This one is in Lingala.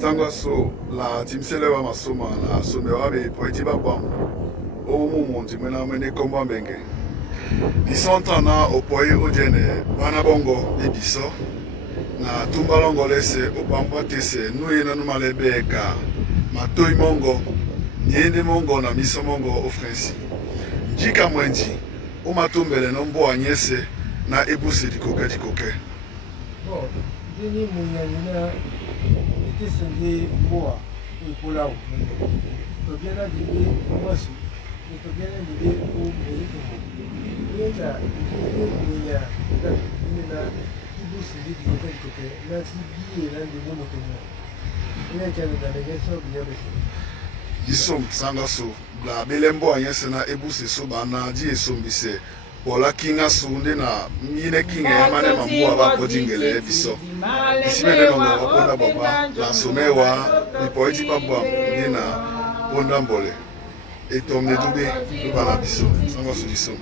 Sangaso la timsele wa masoma la some wa be poeti babam o mumonti mena mene komba mbenge disantana opoye ojene bana bongo ebiso na tumbalongo lese opamba tese nuye na numale beka matoi mongo niende mongo na miso mongo ofrensi njika mwenji o matumbele no mbo anyese na ebuse dikoke bon dini munyanyina itesende mboa ipolao to biena dini mwasu to biena dini o moyito yenda dini munya da dini na ibuse dikoke na tibi na ndimo motomo ina cyane da negeso biyabese isom sangaso bla belembo anyese na ebuse so bana ji esombise Bola kinga sunde na mine kinga ya mane mambu aba kojingele biso isibene no wakonda baba la somewa ipoeti babwa nina ponda mbole etomne dube lubana biso sangaso biso